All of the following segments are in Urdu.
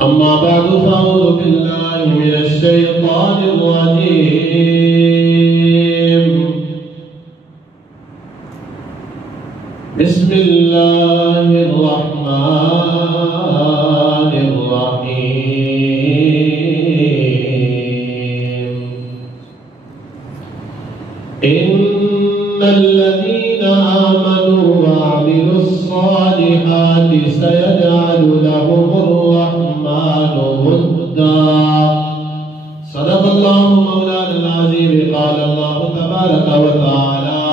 أما بعد فأعوذ بالله من الشيطان الرجيم. بسم الله الرحمن الرحيم. إن الذين آمنوا وعملوا الصالحات سيجعل لهم الرحمن ودا. صدق الله مولانا العظيم. قال الله تبارك وتعالى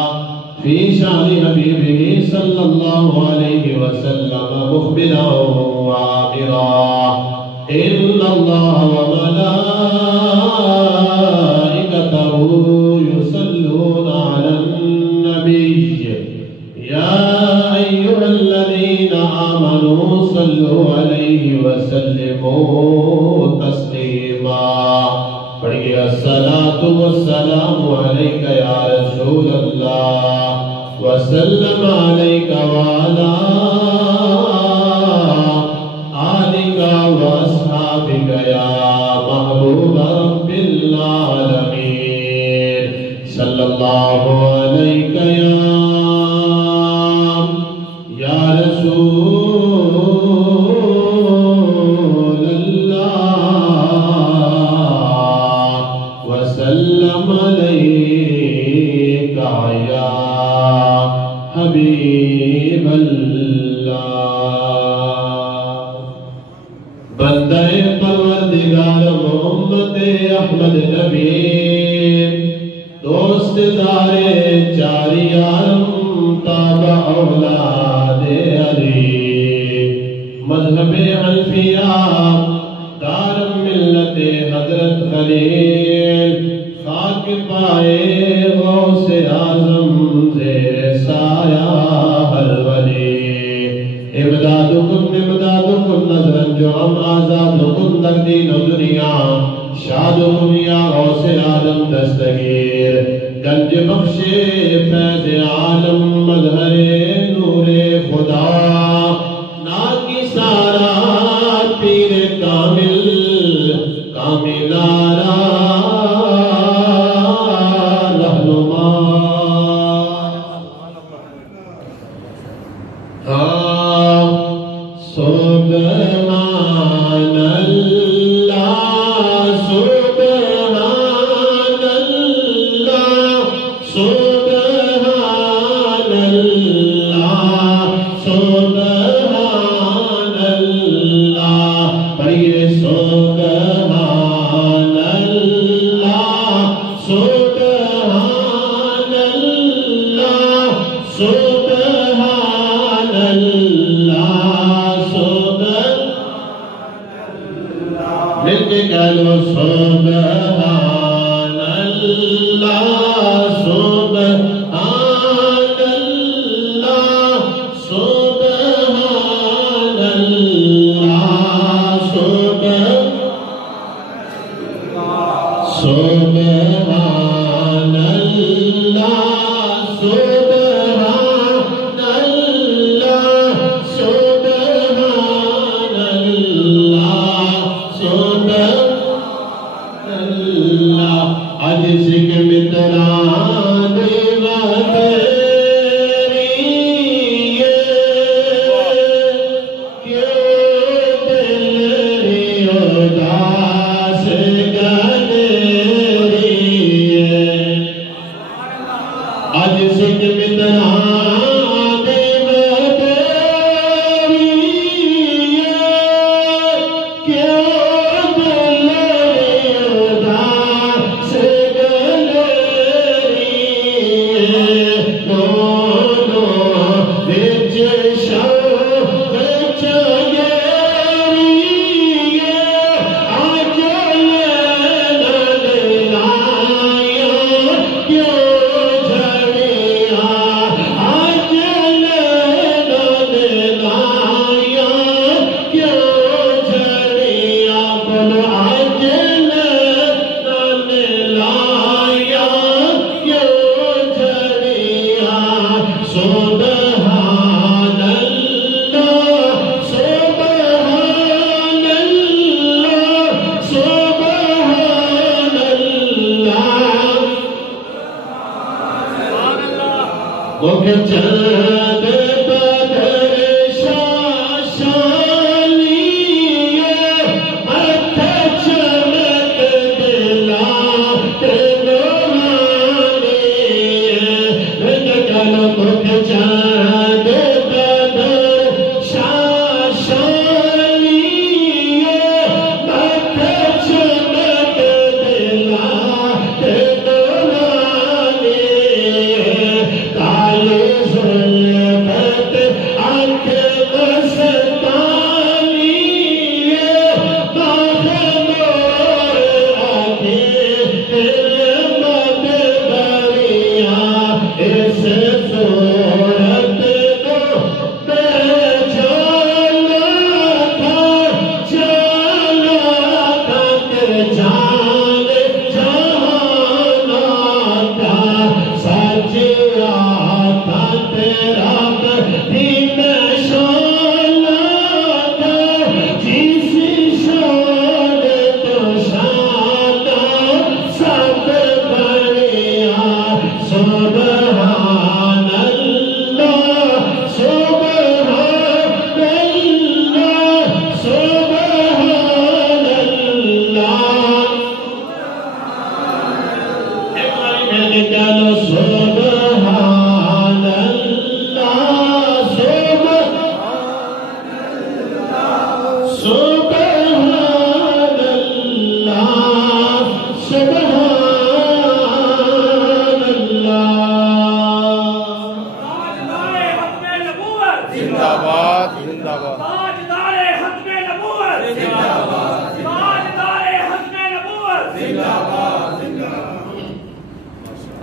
في شأن حبيبه صلى الله عليه وسلم مخبرا وعامرا: إن الله وملائكته يصلون على النبي يا أيها الذين آمنوا صلوا عليه وسلموا تسليما. پڑھیے الصلاة والسلام عليك يا رسول الله وسلم عليك وعلى آلك وأصحابك يا محبوب رب العالمين. صلى الله عليك يا رسول الله وسلم عليك يا حبيب الله. بندہ پروردگار محمد احمد نبی دوست دارے چاری عالم تابع اولاد علی مذہب حنفیہ دار ملت حضرت خلیل خاک پائے غوث اعظم زیر سایہ ہر ولی. امدادکم نظرن جو ہم آزادکم در دین و دنیا شادکم یا غوث عالم دستگیر گنج بخش فیض عالم مظہر نور خدا ناکی سارا پیر کامل کاملارا رہنما. سبحان اللہ سبحان اللہ سبحان اللہ سبحان اللہ. پڑھیے سبحان اللہ سبحان اللہ سبحان اللہ. مل کے کہہ لو سبحان اللہ سبحان اللہ سبحان اللہ سبحان اللہ سبحان اللہ سبحان اللہ سبحان اللہ.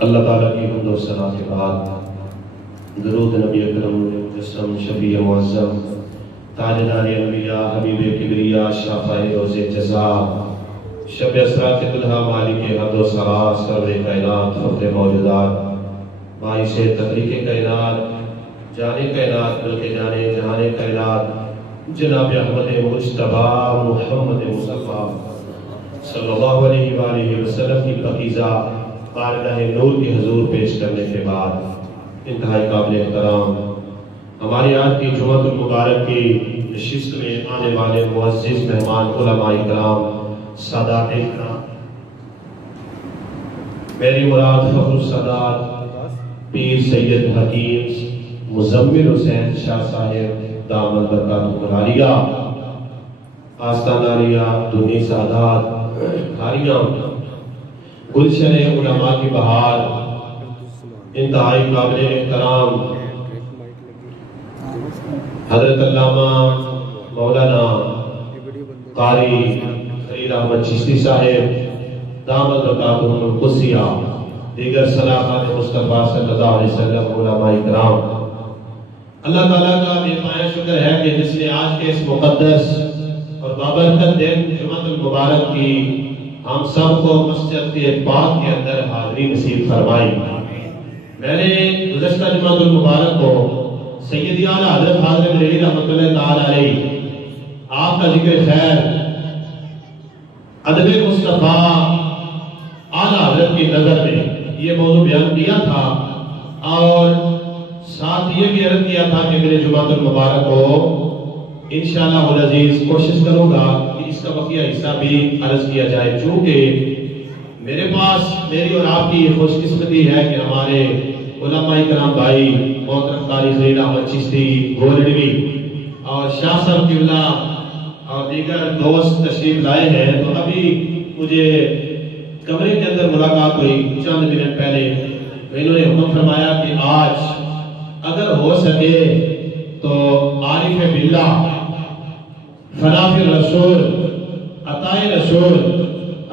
اللہ تعالیٰ کی حمد و ثنا کے بعد درود نبی اکرم مجسم شفیع معظم تاجدار انبیاء حبیب کبریا شافع روز جزا شب اسرا کے دلہا مالک حمد و ثنا سرور کائنات فخر موجودات باعث تحریک کائنات جانے کائنات بلکہ جانے جہانے کائنات جناب احمد مجتبی محمد مصطفیٰ صلی اللہ علیہ وآلہ وسلم کی پاکیزہ بارگاہ نور کی حضور پیش کرنے کے بعد انتہائی قابل احترام ہماری آج کی جمعۃ المبارک کی نشست میں آنے والے معزز مہمان علماء کرام سادات اکرام میری مراد فخر السادات پیر سید حکیم مزمل حسین شاہ صاحب دامن برکاتہ عالیہ آستانہ عالیہ دنی سادات کھاریاں گلشن علماء کی بہار انتہائی قابل احترام حضرت علامہ مولانا قاری خلیل احمد چشتی صاحب دامت برکاتہم القدسیہ دیگر صلاحات مصطفیٰ صلی اللہ علیہ وسلم علماء کرام اللہ تعالیٰ کا بے پایہ شکر ہے کہ جس نے آج کے اس مقدس اور بابرکت دن جمعۃ المبارک کی ہم سب کو مسجد کے پاک کے اندر حاضری نصیب فرمائی۔ میں نے گزشتہ جمعۃ المبارک کو سیدی اعلیٰ حضرت حاضر علی رحمۃ اللہ تعالی علیہ آپ کا ذکر خیر ادب مصطفیٰ اعلیٰ حضرت کی نظر میں یہ موضوع بیان کیا تھا اور ساتھ یہ بھی عرض کیا تھا کہ میرے جمعۃ المبارک کو انشاءاللہ العزیز کوشش کروں گا کہ اس کا بقیہ حصہ بھی عرض کیا جائے، چونکہ میرے پاس میری اور آپ کی خوش قسمتی ہے کہ ہمارے علماء کرام بھائی محترم قاری خلیل احمد چشتی گولڈوی اور شاہ صاحب قبلہ اور دیگر دوست تشریف لائے ہیں، تو ابھی مجھے کمرے کے اندر ملاقات ہوئی چند منٹ پہلے، انہوں نے حکم فرمایا کہ آج اگر ہو سکے تو عارف باللہ فناف رسول عطائے رسول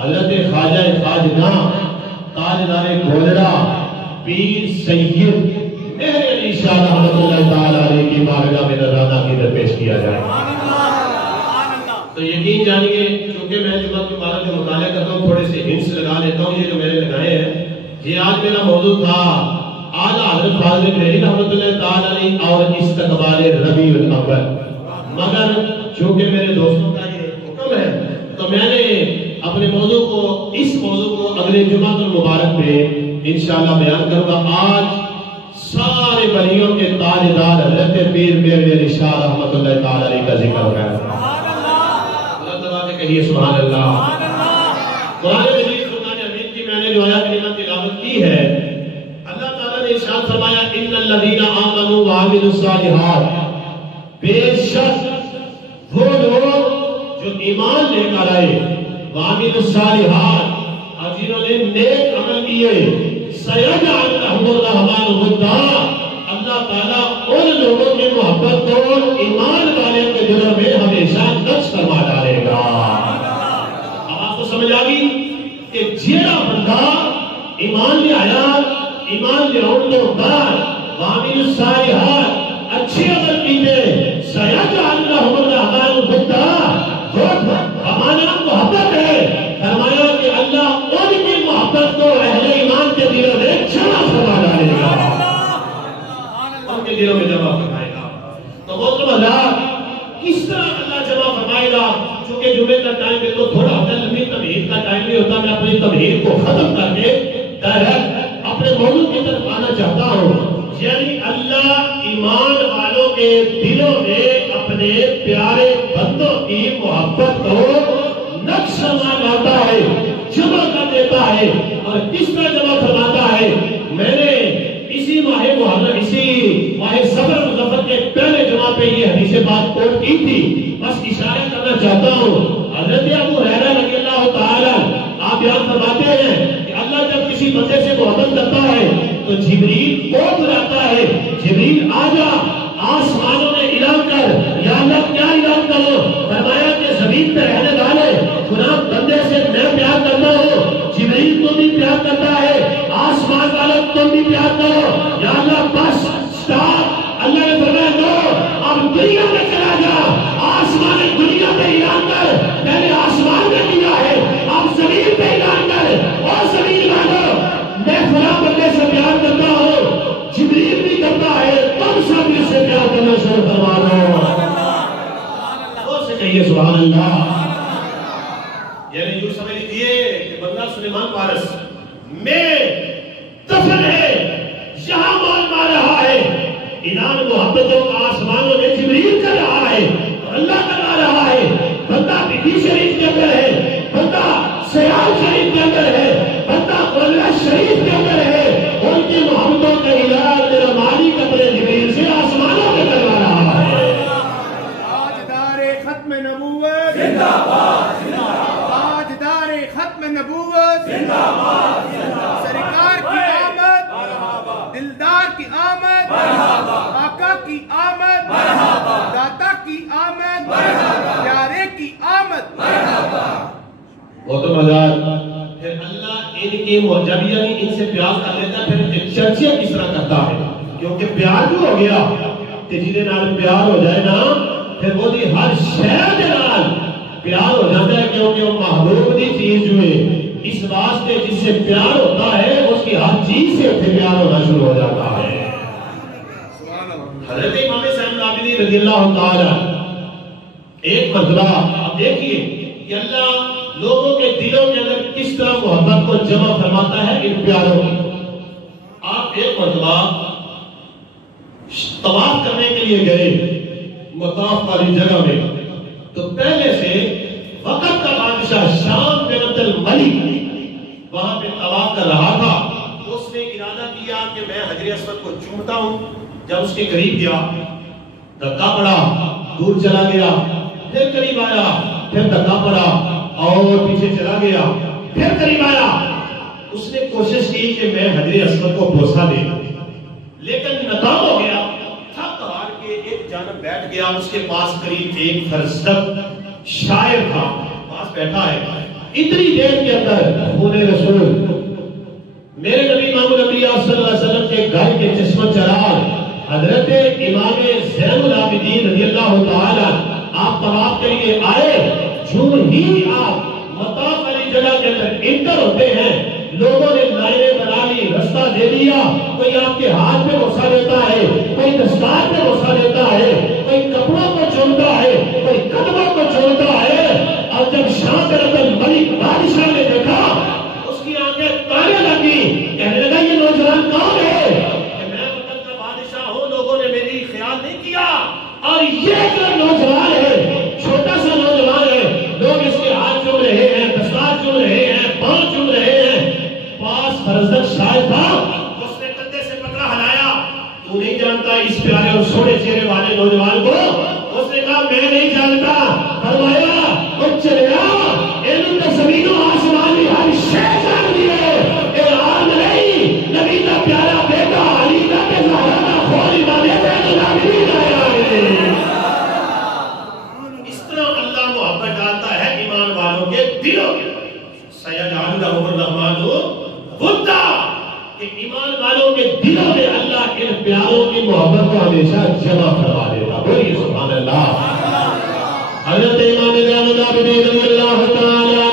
حضرت خواجہ خواجہ تاجدار گولڑا پیر سید مہر علی شاہ رحمۃ اللہ تعالی علیہ کی بارگاہ میں نذرانہ کی در پیش کیا جائے۔ تو یقین جانیے چونکہ میں جمعۃ المبارک کا مطالعہ کرتا ہوں تھوڑے سے ہنٹس لگا لیتا ہوں، یہ جو میں نے لگائے ہیں یہ آج میرا موضوع تھا اعلیٰ حضرت حاضر علی رحمۃ اللہ تعالی علیہ اور استقبال ربیع الاول، مگر چونکہ میرے دوستوں کا یہ حکم ہے تو میں نے اپنے موضوع کو اس موضوع کو اگلے جمعۃ المبارک میں انشاءاللہ بیان کروں گا۔ آج سارے ولیوں کے تاجدار حضرت پیر میرے علی شاہ رحمۃ اللہ تعالی علیہ کا ذکر ہے. اللہ تعالیٰ کہیے سبحان اللہ. قرآن مجید فرقان حمید کی میں نے جو آیات کریمہ تلاوت کی ہے، اللہ تعالیٰ نے ارشاد فرمایا ان الذین آمنوا وعملوا الصالحات، بے شک وہ لوگ جو ایمان لے کر آئے، وعملوا الصالحات، اور جنہوں نے نیک عمل کیے، سیجعل لهم الرحمن ودا، اللہ تعالیٰ ان لوگوں کی محبت کو ایمان والے کے دلوں میں ہمیشہ نقش فرما ڈالے گا. اب آپ کو سمجھ آ گئی کہ جیڑا بندہ ایمان لے آیا، ایمان لے آؤں تو بعد وعملوا الصالحات، اچھے عمل کیتے، سیجعل لهم الرحمن ودا، ہمارا محبت ہے. فرمایا کہ اللہ ان کی محبت کو اہل ایمان کے دلوں میں جمع فرما ڈالے گا، ان کے دلوں میں جمع فرمائے گا. تو محترم حضرات، کس طرح اللہ جمع فرمائے گا؟ چونکہ جمعے کا ٹائم ہے تو تھوڑا ہوتا ہے، لمبی تمہید کا ٹائم نہیں ہوتا. میں اپنی تمہید کو ختم کر کے ڈائریکٹ اپنے موضوع کی طرف آنا چاہتا ہوں. یعنی اللہ ایمان والوں کے دلوں میں اپنے پیارے بندوں کی محبت کو نقش فرماتا ہے، جمع کر دیتا ہے. اور کس طرح جمع فرماتا ہے؟ میں نے اسی ماہ محرم، اسی ماہ صفر مظفر کے پہلے جمعہ پہ یہ حدیث بات کوٹ کی تھی، بس اشارہ کرنا چاہتا ہوں. حضرت ابو ہریرہ رضی اللہ تعالی آپ بیان فرماتے ہیں کہ اللہ جب کسی بندے سے محبت کرتا ہے تو جبریل کو بلاتا ہے، جبریل آ جا، آسمانوں میں اعلان کر. یا اللہ کیا اعلان کرو؟ فرمایا کہ زمین پہ رہنے والے فلاں بندے سے میں پیار کرتا ہوں، جبریل تو بھی پیار کرتا ہے، آسمان والوں تم بھی پیار کرو. یا اللہ بس سٹاپ. اللہ نے فرمایا نو، اب دنیا میں چلا جا، آسمان دنیا پہ اعلان کر. پہلے آسمان میں کیا ہے، اب زمین پہ اعلان کر. اور زمین والوں میں فلاں بندے سے پیار کرتا ہوں، جبریل بھی کرتا ہے، تم سب اس سے پیار کرنا شروع کروا دو. کہیے سبحان اللہ. یعنی یوں سمجھ لیجیے کہ بندہ سلیمان پارس میں دفن ہے، یہاں مال مار رہا ہے، اعلان محبتوں کا آسمانوں میں جبریل کر رہا ہے، اللہ کرا رہا ہے. بندہ بکی شریف کے اندر ہے، بندہ سیال شریف کے اندر ہے، بندہ قرآن شریف کے اندر ہے. ان کی محبتوں کا اعلان میرا مالک اپنے جبریل سے آسمانوں میں کروا رہا ہے. ختم نبوت زندہ باد، تاجدار ختم نبوت زندہ باد، سرکار کی آمد، دلدار کی آمد، آقا کی آمد، داتا کی آمد، پیارے کی آمد. وہ تو مزار پھر اللہ ان کی جب یعنی ان سے پیار کر لیتا ہے، پھر چرچے کس طرح کرتا ہے؟ کیونکہ پیار جو ہو گیا کہ جنہیں نال پیار ہو جائے نا، پھر وہ دی ہر شہر کے نال پیار ہو جاتا ہے، کیونکہ وہ محبوب دی چیز جو ہے. اس واسطے جس سے پیار ہوتا ہے اس کی ہر چیز سے پھر پیار ہونا شروع ہو جاتا ہے. حضرت امام حسین العابدین رضی اللہ تعالی ایک مرتبہ آپ دیکھیے کہ اللہ لوگوں کے دلوں کے اندر کس طرح محبت کو جمع فرماتا ہے ان پیاروں کی. آپ ایک مرتبہ طواف کرنے کے لیے گئے مطاف والی جگہ میں، تو پہلے سے وقت کا بادشاہ شام بن عبد الملک وہاں پہ طواف کر رہا تھا. اس نے ارادہ کیا کہ میں حجر اسود کو چومتا ہوں. جب اس کے قریب گیا دھکا پڑا، دور چلا گیا، پھر قریب آیا، پھر دھکا پڑا اور پیچھے چلا گیا، پھر قریب آیا. اس نے کوشش کی کہ میں حجر اسود کو بوسہ دے، لیکن ناکام ہو گیا. تھک ہار کے ایک جانب بیٹھ گیا. اس کے پاس قریب ایک فرزدق شاعر تھا، پاس بیٹھا ہے. اتنی دیر کے اندر خون رسول میرے نبی امام الانبیاء صلی اللہ علیہ وسلم کے گھر کے چشمہ چراغ حضرت امام زین العابدین رضی اللہ تعالی آپ طواف کے لیے آئے. جو ہی آپ مطاف والی جگہ کے اندر انٹر ہوتے ہیں، لوگوں نے لائنیں بنا لی، رستہ دے دیا. کوئی آپ کے ہاتھ پہ بوسہ دیتا ہے، کوئی دستار پہ بوسہ دیتا ہے، کوئی کپڑوں کو چومتا ہے، کوئی قدموں کو چومتا ہے. اور جب شام بن عبد الملک بادشاہ نے دیکھا، اس کی آنکھیں تارنے لگی، کہنے لگا یہ نوجوان کون ہے؟ کہ میں موٹے چہرے والے نوجوان کو، اس نے کہا میں نہیں جانتا. فرمایا وہ چلیا اینوں تے زمین و آسمان دی ہر شے جان دی ہے، اے عام نہیں نبی دا پیارا بیٹا علی دا تے زہرا دا خوری باندے تے نبی آیا ہے. اس طرح اللہ محبت ڈالتا ہے ایمان والوں کے دلوں کے. سیجعل لهم الرحمن ودا کہ ایمان والوں کے دلوں میں اللہ ان پیاروں کی محبت کو ہمیشہ جمع فرما دے گا. بولیے سبحان اللہ. حضرت امام زین العابدین رضی اللہ تعالی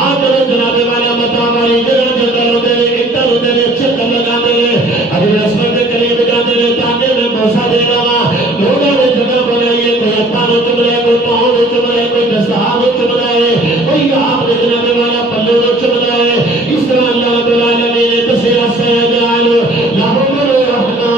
آج جناب والا متا والی جگہ جگہ ہوتے ہیں انٹر ہوتے ہیں چکر لگاتے ہیں ابھی رسمت کے قریب جاتے ہیں تاکہ میں بوسا دے رہا ہوں. لوگوں نے جگہ بنائیے، کوئی اپنا نو چم رہے، کوئی پاؤں نو چم رہے، کوئی دستار نو چم رہے، کوئی آپ نے جناب والا پلو نو چم رہے. اس طرح اللہ رب العالمین نے دسیا سیجعل لهم الرحمن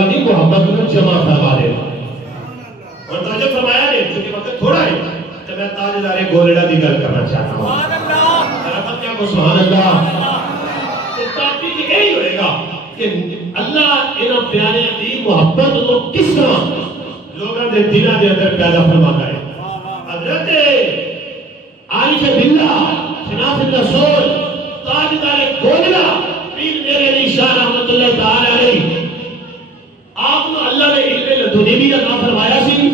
مولا دی محبت کو جمع فرما دے اور توجہ فرمایا ہے کیونکہ وقت تھوڑا ہے تو میں تاجدار گولڑا دی گل کرنا چاہتا ہوں سبحان اللہ ذرا کیا کو سبحان اللہ تو تاکید یہی ہوئے گا کہ اللہ انہاں پیارے دی محبت کو کس طرح لوگوں دے دلوں دے اندر پیدا فرماتا ہے حضرت عائشہ بلّہ خلاف الرسول تاجدار گولڑا پیر میرے علی شاہ رحمت اللہ تعالی علیہ آپ نے اللہ نے علم لدنی بھی عطا فرمایا سی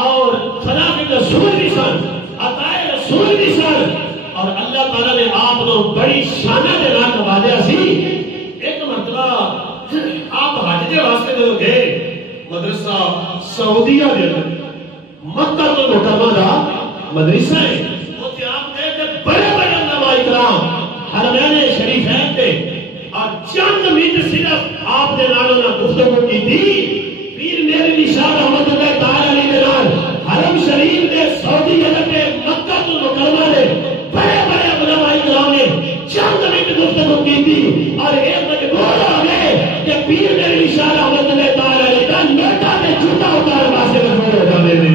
اور خلاف رسول بھی سن عطائے رسول بھی سن اور اللہ تعالی نے آپ کو بڑی شانہ دے نال نوازیا سی ایک مرتبہ آپ حج دے واسطے جو گئے مدرسہ سعودیہ دے مکہ تو مکرمہ دا مدرسہ ہے اوتھے آپ نے بڑے بڑے علماء کرام حرمین شریفین تے اور چند منٹ صرف آپ نے نالوں نے گفتگو کی تھی پیر میرے نشان رحمت اللہ تعالی علیہ کے نال حرم شریف نے سعودی عرب کے مکہ المکرمہ نے بڑے بڑے علماء کرام نے چند منٹ گفتگو کی تھی اور ایک مجبور ہو گئے کہ پیر میرے نشان رحمت اللہ تعالی علیہ کا لوٹا میں جھوٹا اتارے واسطے مجبور ہو جانے میں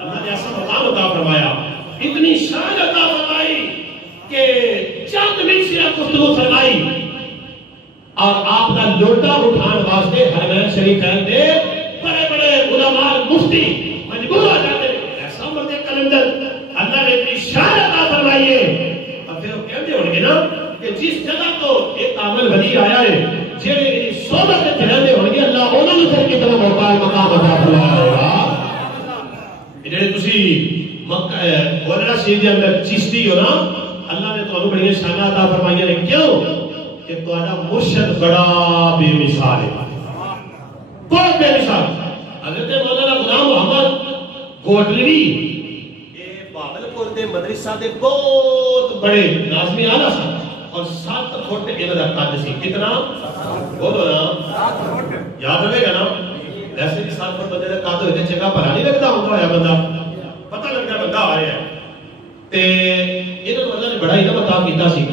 اللہ نے ایسا مقام عطا فرمایا اتنی شان عطا فرمائی کہ چند منٹ صرف گفتگو فرمائی اور آپ کا لوٹا اٹھان واسطے حرمین شریفین دے بڑے بڑے علماء مفتی مجبور ہو جاتے ہیں ایسا مرد کلندر اللہ نے اتنی شان عطا فرمائی ہے اور پھر وہ کہتے ہوں گے نا کہ جس جگہ تو ایک عامل ولی آیا ہے جیڑے صحبت سے رہنے ہوں گے اللہ انہوں نے پھر کتنا موقع مقام عطا فرمائے گا جیڑے تسی مکہ گولڑا شریف کے اندر چشتی ہو نا اللہ نے تو بڑی شان عطا فرمائی ہے کیوں کہ تمہارا مرشد بڑا بے مثال ہے بہت بے مثال حضرت مولانا غلام محمد گوٹلوی یہ بہاولپور دے مدرسہ دے بہت بڑے ناظمی آلہ سن اور 7 فٹ انہاں دا قد سی کتنا بولو نا 7 فٹ یاد رہے گا نا ویسے بھی 7 فٹ بندے دا قد ہوئے تے چنگا بھلا نہیں لگتا ہوندا ہویا بندہ پتہ لگدا بندہ آ رہا ہے تے انہوں نے بڑا علم عطا کیتا سی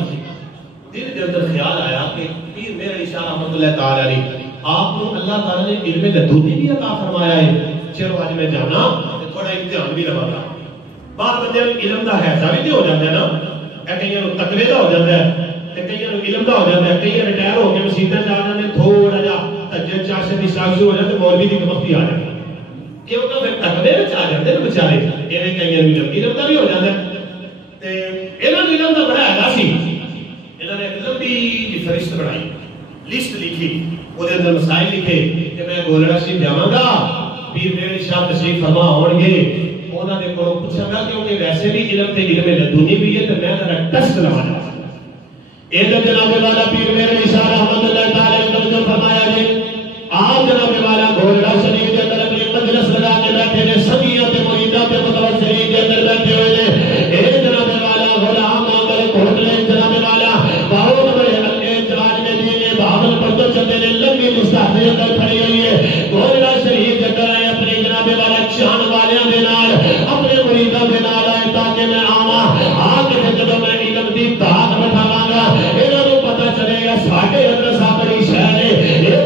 دل کے اندر خیال آیا کہ پیر میرے اشارہ رحمت اللہ تعالی علیہ آپ کو اللہ تعالی نے علم لدنی بھی عطا فرمایا ہے چلو آج میں جانا تھوڑا امتحان بھی لگا گا بعض بندے علم دا حیضہ بھی ہو جاتا ہے نا کئیاں نوں تقوی دا ہو جاتا ہے تے کئیاں نوں علم دا ہو جاتا ہے کئیاں ریٹائر ہو کے مسیتاں جا جاندے نے تھوڑا جا تجھے چاشے دی شاخ شروع ہو جاتے مولوی دی وقت آ جاتی کیوں کہ پھر تقوی وچ آ جاندے نے بیچارے ایویں کئیاں نوں علم دا بھی ہو جاتا ہے تے انہاں نوں علم دا بڑا حیضہ سی انہوں نے ایک لمبی فہرست بنائی لسٹ لکھی وہ دے اندر مسائل لکھے کہ میں گولڑا شریف جاواں گا پیر میرے شاہ تشریف فرما ہون گے انہاں دے کولوں پوچھاں گا کیونکہ ویسے بھی علم تے علم لدنی بھی ہے تے میں ذرا ٹیسٹ لوانا ادھر جناب والا پیر میرے شاہ رحمت اللہ تعالی علیہ نے فرمایا جی آپ جناب والا گولڑا شریف کے اندر اپنی مجلس لگا کے بیٹھے نے سبیوں تے مریداں تے متوجہین کے اندر بیٹھے ہوئے نے اے جناب والا غلام محمد کوٹلے جناب والا بہت بڑے اعتراض میں دیے بہاول پر تو چلتے نے لمبی مستحضر اندر کھڑی ہوئی ہے گولڑا شریف کے اندر آئے اپنے جناب والا چان والیاں دے نال اپنے مریداں دے نال آئے تاکہ میں آواں آ کے جب میں علم دی داد بٹھاواں گا انہاں نوں پتہ چلے گا ساڈے اندر بڑی شے ہے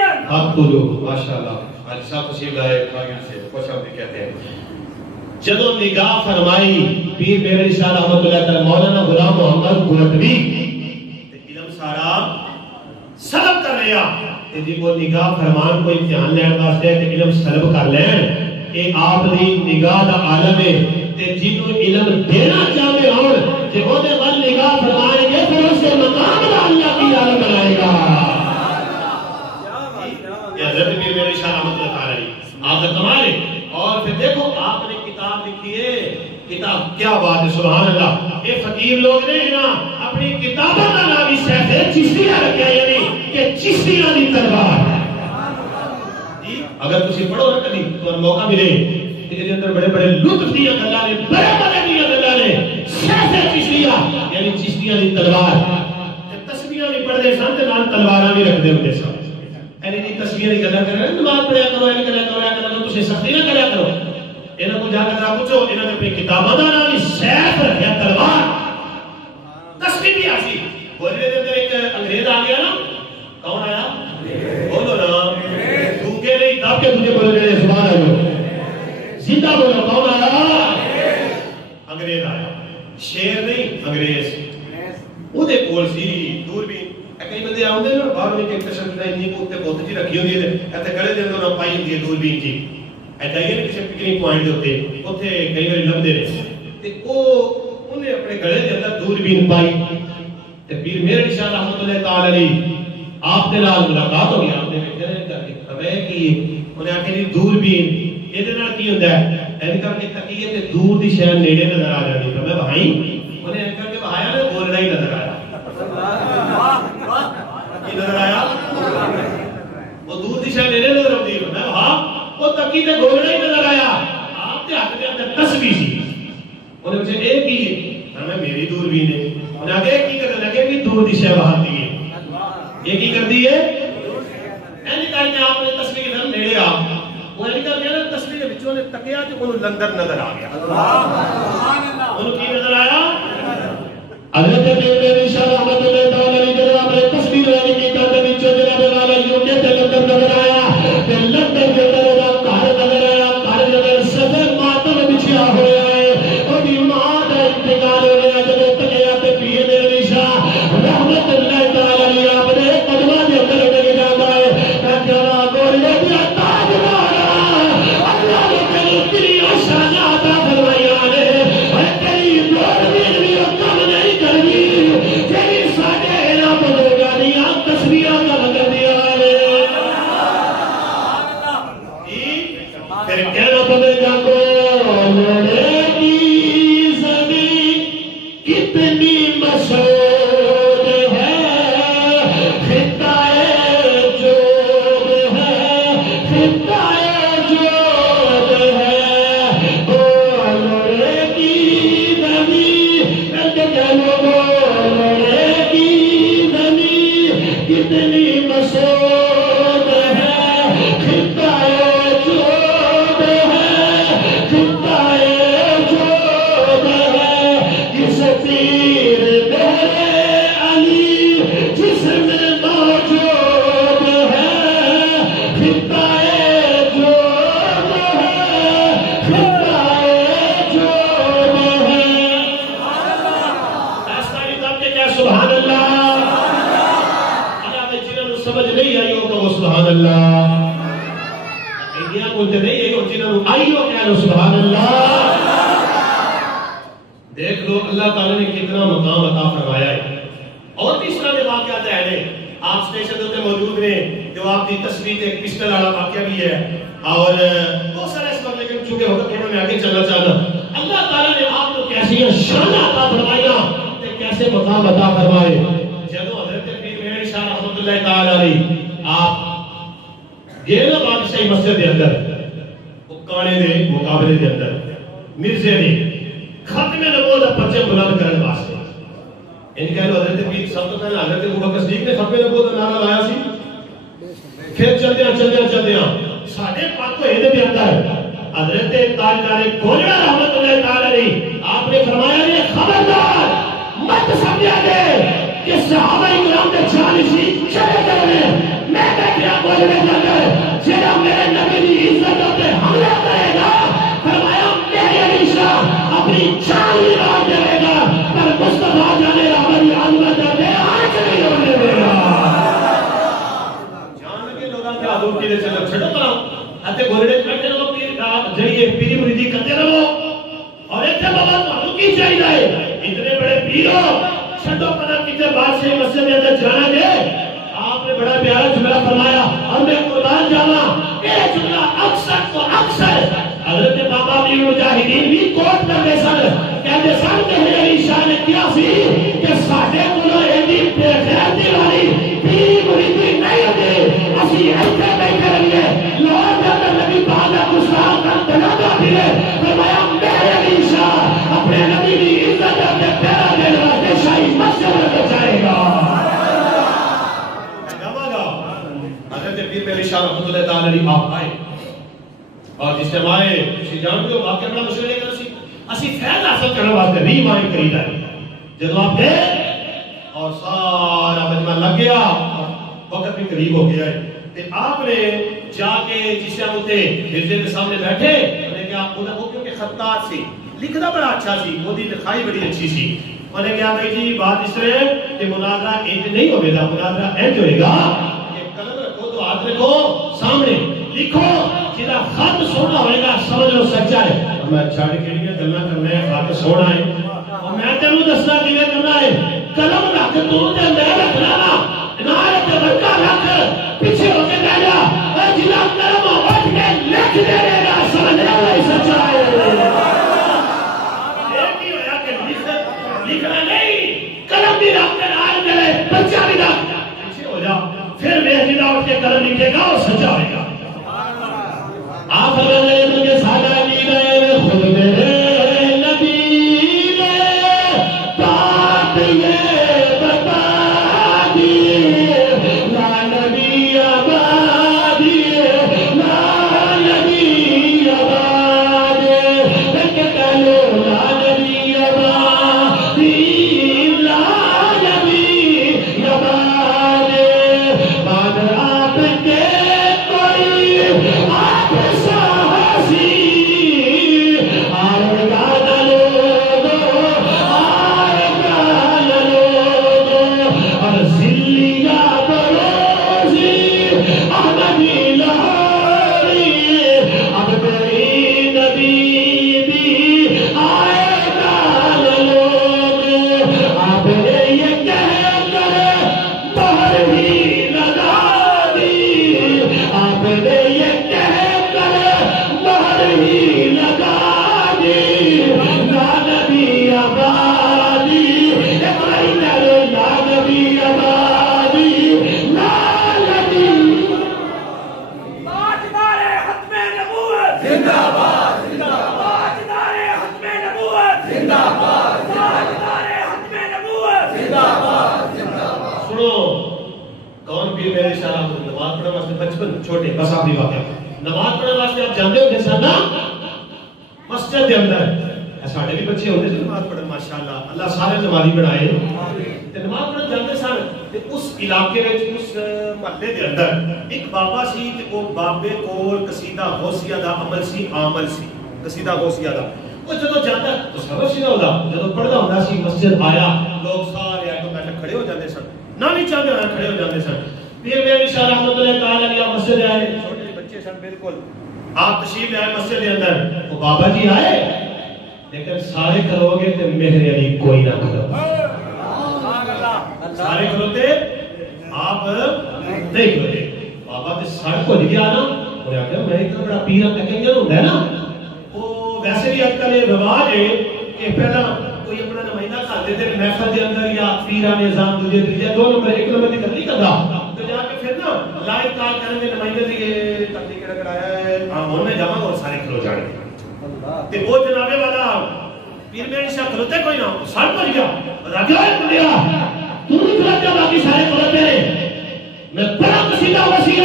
فقتلو ماشاءاللہ آج صاحب تشریف لائے کھاگن سے خوش آمدید کہتے ہیں. جدو نگاہ فرمائی پیر میرے شاہ رحمت اللہ تعالی مولانا غلام محمد گلٹوی علم سارا سلب کر لیا تے جی وہ نگاہ فرمان کو امتحان لین واسطے تے علم سلب کر لین اے آپ دی نگاہ دا عالم ہے تے جنوں علم دینا چاہتے ہون تے او دے ول نگاہ فرمائیں گے پھر اس سے مقام دا اللہ کی عالم بنائے گا. یہ حضرت پیر میرے شاہ رحمت اللہ تعالی آپ کا کمال ہے. اور پھر دیکھو آپ نے کتاب لکھی ہے کتاب کیا بات ہے سبحان اللہ. یہ فقیر لوگ نے نا اپنی کتابوں کا نام ہی سیف چشتیاں رکھا ہے یعنی کہ چشتیاں دی تلوار. اگر تسی پڑھو نا کبھی تو موقع ملے کہ اندر بڑے بڑے لطف دیا گلاں نے بڑے بڑے دیا گلاں نے سیف چشتیاں یعنی چشتیاں دی تلوار. تسبیحاں بھی پڑھدے سن تے نال تلواراں بھی رکھدے ہوندے سن. اینی تسبیحاں دی گلاں کرے نماز پڑھیا کرو اینی گلاں کرو تسی سختی نہ کریا کرو. انہاں کو جا کے پوچھو انہاں نے اپنی کتاباں دا نام سیف رکھیا تلوار. تسبیح بھی آسی بولے دے اندر ایک انگریز آ گیا نا. کون آیا بولو نا دھوکے نہیں دب کے تجھے بولے گئے سبحان اللہ زندہ بولو کون آیا انگریز آیا. شیر نہیں انگریز وہ دے کول سی دوربین. کئی بندے آؤندے نا باہر نے کہ کشن دا اتنی کو تے بہت جی رکھی ہوندی ہے ایتھے گلے دے اندر پائی ہوندی ہے دوربین جی ایتھے یہ کسی پکنک پوائنٹ دے اوتے اوتھے کئی بار لبدے نے تے او انہیں اپنے گلے دے اندر دوربین پائی تے پیر میرے شاہ رحمت اللہ تعالی علیہ آپ دے نال ملاقات ہو گئی. آپ نے کہنے کر کے خبر کی انہیں آکھے جی دوربین اے دے نال کی ہوندا ہے این کر کے تکیے تے دور دی شے نیڑے نظر آ جاندی. میں بھائی انہیں این کر کے بہایا نا بولنا ہی نظر آیا. کی نظر آیا وہ دور دشا میرے نظر آتی ہے. میں ہاں وہ تکی تے گولڑا ہی نظر آیا. آپ کے ہاتھ کے اندر تسبیح سی. انہیں پوچھا اے کی میں میری دوربین ہے. انہیں آگے کی کرنے لگے کہ دور دشا باہر دی ہے یہ کی کر دی ہے اینی کر کے آپ نے تسبیح کے ساتھ نیڑے آ وہ اینی کر کے نا تسبیح کے بچوں نے تکیا تے انہوں لندر نظر آ گیا. انہوں کی نظر آیا حضرت میرے شاہ رحمت اللہ تعالی علیہ جناب نے تصویر والی کتاب کے نیچے جناب والا یوں کہ لندن نظر آیا تے لندن کے اندر دا گھر نظر آیا. گھر دے اندر سفید ماتم بچھیا ہوا ہے. او دی ماں دا انتقال ہو گیا. جب تکیا تے پیر میرے شاہ رحمت اللہ تعالی علیہ آپ نے قدماں دے اندر لگ جاندا ہے. کہ جڑا گولے دی تاج والا اللہ نے تیری تیری شان عطا فرمایا ہے. اے تیری دور میں بھی کم نہیں کرنی تیری ساڈے نہ بزرگاں دی تصویراں کا مگر دیا ہے. پھر کہنا پڑے گا گولڑے کی زمین کتنی مشہور ہے. خطۂ جوب ہے خطۂ جوب ہے. گولڑے کی زمین گولڑے کی زمین کتنی مشہور ہے. خطۂ جوب ہے خطۂ جوب ہے. کس پیر میرے علی جس میں موجود ہے. خطۂ جوب ہے خطۂ جوب ہے. ایسا ہی تب کہ کیا سبحان اللہ. اللہ نے جنہوں سمجھ نہیں آئی ہو تو وہ سبحان اللہ. انڈیا بولتے نہیں ہے اور جنہوں آئی ہو کیا لو سبحان اللہ. دیکھ لو اللہ تعالیٰ نے کتنا مقام عطا فرمایا ہے. اور بھی اس طرح کے واقعات ہیں. آپ اسٹیشن ہوتے موجود ہیں جو آپ کی تصویر ایک پسٹل والا واقعہ بھی ہے اور بہت سارے اس وقت. لیکن چونکہ وقت تھوڑا میں آگے چلنا چاہتا اللہ تعالیٰ نے آپ کو کیسی شان عطا فرمایا کہ کیسے مقام عطا فرمائے. جب حضرت پیر میرے شاہ رحمت اللہ تعالی علیہ آپ گئے نا بادشاہی مسجد کے اندر کانے دے مقابلے کے اندر مرزے نے ختم نبوت کا پرچم بلند کرنے واسطے ان کہہ لو حضرت پیر سب تو پہلے حضرت ابوبکر صدیق نے ختم نبوت کا نعرہ لایا سی. پھر چلدیاں ساڈے پاک ہوئے دے اندر حضرت تاجدار گولڑا رحمت اللہ تعالی علیہ آپ نے فرمایا یہ خبردار مت سمجھا دے کہ صحابہ کرام نے 40 چلے گئے. میں دیکھا بولنے جاتے جیڑا میرے نبی کی عزت پہ حملہ کرے گا فرمایا میرے علی شاہ اپنی جان لگا دے گا پر مصطفیٰ جانے ہماری عظمت ہے آج نہیں ہونے دے گا جان لگے لوگاں کے حضور کی دے چلو چھڑو کرو اتے گھوڑے بیٹھے لوگ پیر جائیے پیری مریدی کرتے رہو اور ایک بابا تو کی چاہیے اتنے بڑے پیرو چھڑو پنا کتنے بادشاہ مسجد کے اندر جانا دے آپ نے بڑا پیارا جملہ فرمایا اور میں قربان جانا یہ جملہ اکثر تو اکثر حضرت بابا امیر مجاہدین بھی کوٹ کرتے سن کہتے سن کہ میری شاہ نے کیا سی کہ ساڈے کولوں ایڈی بے غیرتی والی پیری مریدی نہیں ہوتی اسی ایسے بیٹھے رہیے لوگ اگر نبی پاک کا گستاخ کرتے نہ پھرے فرمایا میرے علی شاہ اپنے نبی کی عزت اپنے پیرا دینے واسطے شاہی مسجد میں جائے گا حضرت پیر میری شاہ رحمت اللہ تعالی علیہ آپ آئے اور جس ٹائم آئے اسی جانتے ہو واقعہ بڑا مشہور ہے کہ اسی فیض حاصل کرنے واسطے ری مائن قریب آئے جب آپ گئے اور سارا مجمع لگ گیا وقت بھی قریب ہو گیا ہے کہ آپ نے جا کے جس ٹائم ہوتے حضرت کے سامنے بیٹھے انہیں کہا انہیں وہ کیونکہ خطات سی لکھنا بڑا اچھا سی وہ دی لکھائی بڑی اچھی سی انہیں کہا بھائی جی بات اس طرح کہ مناظرہ انج نہیں ہوئے گا مناظرہ انج ہوئے گا ہاتھ رکھو سامنے لکھو جدا خط سونا ہوئے گا سمجھ لو سچا ہے میں چھاڑ کے لیے گلنا کرنا ہے خط سونا ہے اور میں تینوں دسنا کے لیے کرنا ہے قلم رکھ تو تے میں رکھنا نا عنایت برکا رکھ پیچھے ہو کے بیٹھ جا اے جدا قلم اٹھ کے لکھ دے گا سمجھ لو سچا ہے یہ کی ہویا کہ لکھنا نہیں قلم بھی رکھ کے نال کرے بچہ بھی رکھ پیچھے ہو جا پھر میری اٹھ کے قلم لکھے گا اور سجا ہوئے گا آپ فرماتے کہ سادہ نیلے خود میرے نبی نے بات یہ بتا دی لا نبی آبادی لا نبی آبادی ایک کہلو لا نبی آبادی لا نبی آبادی آپ کے کوئی آپ ساہسی آئے گا لوگو آئے گا لوگو اور زلیہ بروزی احمدی لاہوری اب تیری نبی بھی آئے گا لوگو آپ نے یہ کہہ کر باہر ہی آپ نے یہ کہہ کر باہر ہی لگا دی لا نبی آبادی لا نبی آبادی لا نبی تاجدار ختم نبوت زندہ باد تاجدار ختم نبوت زندہ باد تاجدار ختم نبوت زندہ باد سنو کون پیر میرے شاہ نماز پڑھنے واسطے بچپن چھوٹے بس آپ بھی واقعہ نماز پڑھنے واسطے آپ جانتے ہو جیسا نا مسجد کے اندر ساڑھے بھی بچے ہوتے تھے نماز پڑھنے ماشاءاللہ اللہ سارے نمازی بنائے نماز پڑھنے جانتے سن اس علاقے میں اس محلے کے اندر ایک بابا سی کہ وہ بابے کول قصیدہ غوثیہ دا عمل سی عامل سی قصیدہ غوثیہ دا وہ جدو جاتا تو سبق سی نہ ہوتا جدو پڑھنا ہوتا سی مسجد آیا لوگ سارے آئے تو بیٹھے کھڑے ہو جاتے سن نہ بھی چاہتے ہوئے کھڑے ہو جاتے سن پیر میری شاہ رحمت اللہ تعالی علیہ مسجد آئے چھوٹے بچے سن بالکل آپ تشریف لے آئے مسجد کے اندر وہ بابا جی آئے لیکن سارے کرو گے تو مہر علی کوئی نہ کرو سارے کروتے آپ نہیں کروتے بابا تے سڑک ہو گیا نا اور آگے میں اتنا بڑا پیرا تکنگل ہوتا ہے نا وہ ویسے بھی آج کل یہ رواج ہے کہ پہلا کوئی اپنا نمائندہ کر دیتے ہیں محفل کے اندر یا پیرا نظام دوسرے تیسرے دو نمبر ایک نمبر کی گل نہیں کرتا تو جا کے پھر نا لائیو کال کریں گے نمائندے سے یہ تبلیغ کرایا ہے ہم میں جاواں اور سارے کھلو جانے تے وہ جنابے والا پیر میری شاہ کھلوتے کوئی نہ سڑ پڑ گیا راجا بندیا تو نہیں کھلوتے باقی سارے کھلوتے میں بڑا قصیدہ وسیع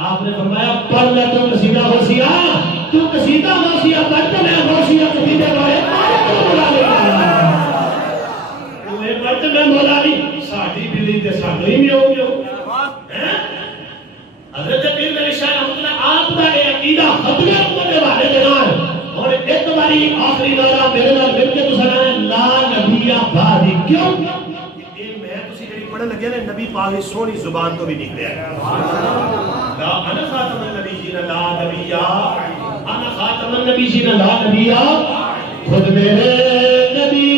آپ نے فرمایا پڑھ لے تو قصیدہ وسیع تو قصیدہ وسیع پڑھ تو میں وسیع قصیدے والے تو بولا لے تمہیں پڑھ تو میں بولا نہیں ساڈی بلی تے ساڈو ہی میں ہو گیا حضرت پیر میرے شاہ رحمۃ اللہ آپ کا یہ عقیدہ ختم ہونے والے کے نال اور ایک باری آخری نعرہ میرے نال مل کے تو سنا لا نبی بعد کیوں یہ میں تسی جڑی پڑھن لگے نا نبی پاک دی سونی زبان تو بھی نکلیا لا انا خاتم النبیین لا نبی انا خاتم النبیین لا نبی خود میرے نبی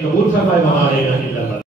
قبول فرمائے ہمارے